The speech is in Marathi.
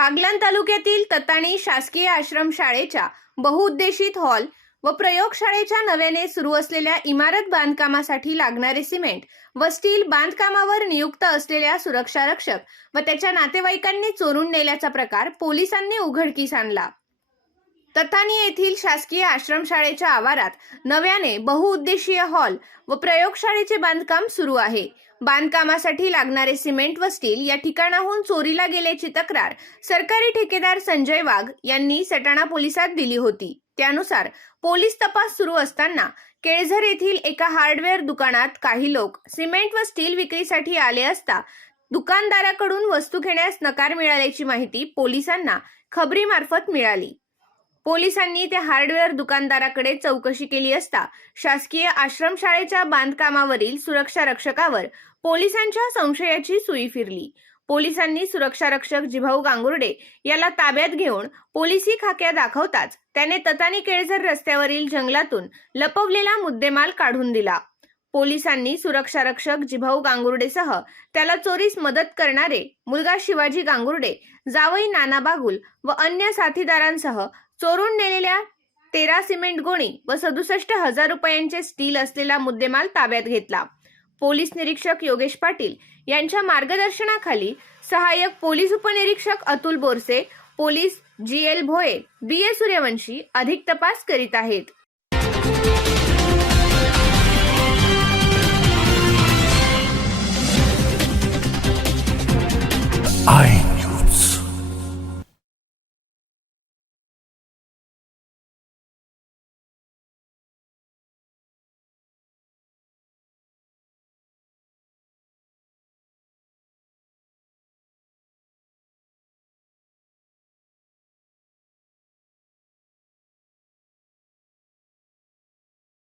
बागलाण तालुक्यातील तताणी शासकीय आश्रमशाळेच्या बहुउद्देशित हॉल व प्रयोगशाळेच्या नव्याने सुरू असलेल्या इमारत बांधकामासाठी लागणारे सिमेंट व स्टील बांधकामावर नियुक्त असलेल्या सुरक्षा रक्षक व त्याच्या नातेवाईकांनी चोरून नेल्याचा प्रकार पोलिसांनी उघडकीस आणला. तथानी येथील शासकीय आश्रमशाळेच्या आवारात नव्याने बहुउद्देशीय हॉल व प्रयोगशाळेचे बांधकाम सुरू आहे. बांधकामासाठी लागणारे सिमेंट व स्टील या ठिकाणाहून चोरीला गेल्याची तक्रार सरकारी ठेकेदार संजय वाघ यांनी सटाणा पोलिसात दिली होती. त्यानुसार पोलीस तपास सुरू असताना केळझर येथील एका हार्डवेअर दुकानात काही लोक सिमेंट व स्टील विक्रीसाठी आले असता दुकानदाराकडून वस्तू घेण्यास नकार मिळाल्याची माहिती पोलिसांना खबरीमार्फत मिळाली. पोलिसांनी त्या हार्डवेअर दुकानदाराकडे चौकशी केली असता शासकीय आश्रमशाळेच्या बांधकामावरील सुरक्षा रक्षकावर पोलिसांच्या संशयाची सुई फिरली. पोलिसांनी सुरक्षा रक्षक जिभाऊ गांगुर्डे याला ताब्यात घेऊन पोलिसी खाक्या दाखवताच त्याने ततानी केळझर रस्त्यावरील जंगलातून लपवलेला मुद्देमाल काढून दिला. पोलिसांनी सुरक्षा रक्षक जिभाऊ गांगुर्डेसह त्याला चोरीस मदत करणारे मुलगा शिवाजी गांगुर्डे जावई नाना बागुल व अन्य साथीदारांसह चोरून नेलेल्या तेरा सिमेंट गोणी व सदुसष्ट हजार रुपयांचे स्टील असलेला मुद्देमाल ताब्यात घेतला. पोलीस निरीक्षक योगेश पाटील यांच्या मार्गदर्शनाखाली सहाय्यक पोलीस उपनिरीक्षक Atul Borse police G L Bhoye B A Suryavanshi अधिक तपास करीत आहेत.